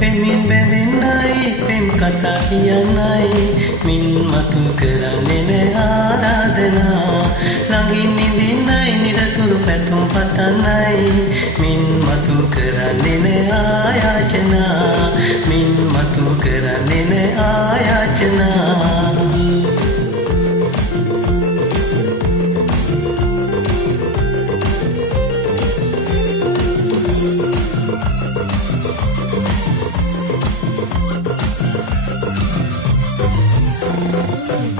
පෙමින් බැඳෙන්නයි පෙම් කතා කියන්නයි මින් මතු කරන්නේ ආරාධනා ළඟින් ඉඳින්නයි නිරතුරු පැතුම් පතන්නයි මින් මතු කරන්නේ ආයාචනා මින් මතු කරන්නේ ආයාචනා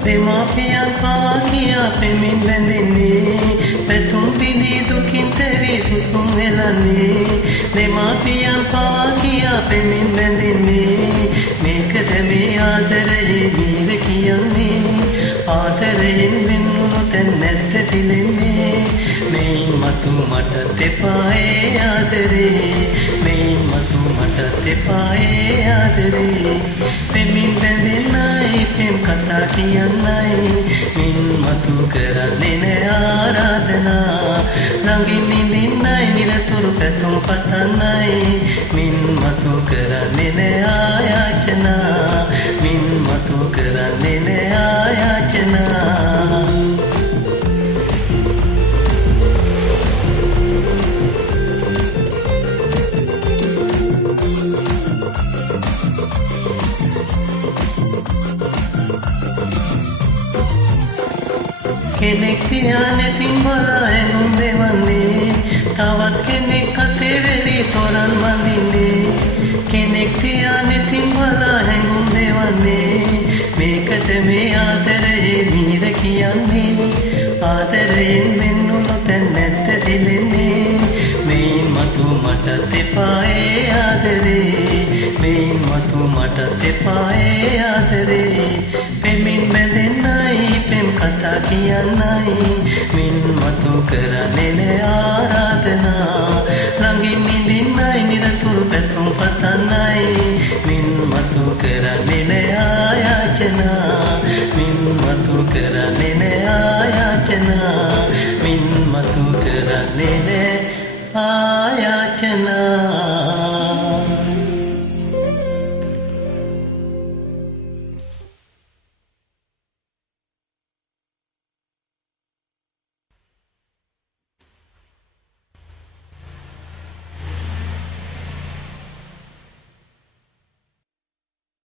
දෙමාපියන් පවා කියා පෙමින් බැඳෙන්නේ පැතුම් පිදී දුකින් තෙවි සුසුම් හෙලන්නේ දෙමාපියන් පවා කියා පෙමින් බැඳෙන්නේ මේකද මේ ආදරයේ ගීර කියන්නේ ආදරයෙන් වෙන්නුණු තැන් නැත්ත තිලෙන්නේ මෙයින් මතු මට තෙපායේ ආදරේ මෙයින් මතු මට තෙපායේ ආදරේ පෙමින් බැඳෙන්නයි පෙම් කතා කියන්නයි මින් මතු කරන්නේ ආරාධනා ළඟින් ඉඳින්නයි නිරතුරු පැතුම් පතන්නයි මින් මතු කරන්නේ ආයාචනා මින් මතු කරන්නේ ආයාචනා කෙනෙක් තියා නැතින් බලා හැඟුම් දෙවන්නේ තවත් කෙනෙක් අතේ වෙලී තොරන් බඳින්නේ කෙනෙක් තියා නැතින් බලා හැඟුම් දෙවන්නේ මේකද මේ ආදරයේ නීර කියන්නේ ආදරයෙන් වෙන්නුණු තැන් නැත්ත දිලෙන්නේ මෙයින් මතු මට තෙපායේ ආදරේ මෙයින් මතු මට තෙපායේ ආදරේ පෙමින් බැඳෙන්නයි පෙම් කතා කියන්නයි මින් මතු කරන්නේ